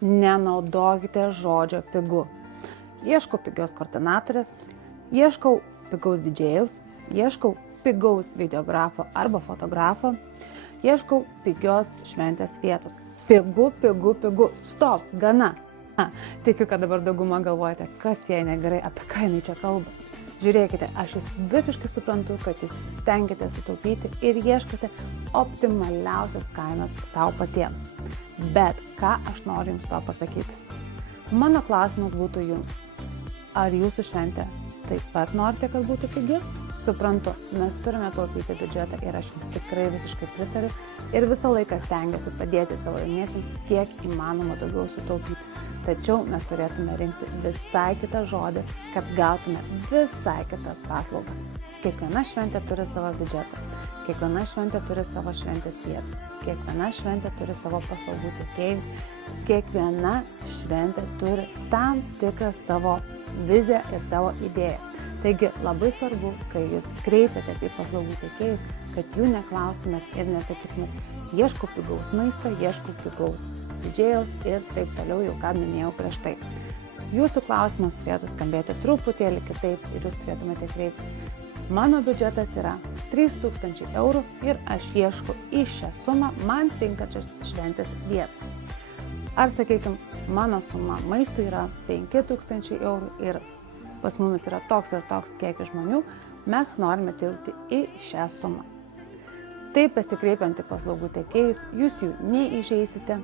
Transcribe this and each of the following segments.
nenaudokite žodžio pigu. Ieškau pigios koordinatorės, ieškau pigaus didžėjaus, ieškau pigaus videografo arba fotografo, ieškau pigios šventės vietos. Pigu, pigu, pigu. Stop, gana. Tikiu, kad dabar dauguma galvojate, kas jai negerai, apie ką jinai čia kalba. Žiūrėkite, aš jūs visiškai suprantu, kad jūs stengiate sutaupyti ir ieškote optimaliausios kainos savo patiems. Bet ką aš noriu jums to pasakyti? Mano klausimas būtų jums, ar jūsų šventė taip pat norite, kad būtų pigi? Suprantu, mes turime taupyti biudžetą ir aš jums tikrai visiškai pritariu ir visą laiką stengiuosi padėti savo jauniesiems kiek įmanoma daugiau sutaupyti. Tačiau mes turėtume rinkti visai kitą žodį, kad gautume visai kitas paslaugas. Kiekviena šventė turi savo biudžetą, kiekviena šventė turi savo šventės vietą, kiekviena šventė turi savo paslaugų tiekėjus, kiekviena šventė turi tam tikrą savo viziją ir savo idėją. Taigi labai svarbu, kai jūs kreipiatės į paslaugų tiekėjus, kad jų neklausimėt ir nesakytumėt, ieškau pigaus maisto, ieškau pigaus didžėjaus ir taip toliau, jau ką minėjau prieš tai. Jūsų klausimas turėtų skambėti truputėlį kitaip ir jūs turėtumėte kreiptis. Mano biudžetas yra 3000 eurų ir aš ieškau į šią sumą man tinkančios šventės vietos. Ar sakykime, mano suma maistui yra 5000 eurų ir pas mumis yra toks ir toks kiekis žmonių, mes norime tilpti į šią sumą. Taip pasikreipiant į paslaugų tiekėjus, jūs jų neįžeisite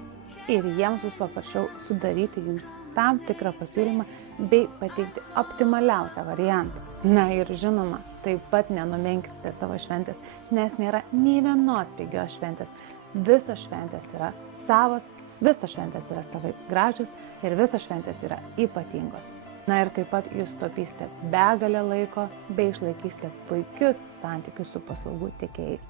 ir jiems bus paprasčiau sudaryti jums tam tikrą pasiūlymą bei pateikti optimaliausią variantą. Na ir žinoma, taip pat nenumenkite savo šventės, nes nėra nei vienos pigios šventės. Visos šventės yra savos, visos šventės yra savai gražios ir visos šventės yra ypatingos. Na ir taip pat jūs taupysite begalę laiko bei išlaikysite puikius santykius su paslaugų tiekėjais.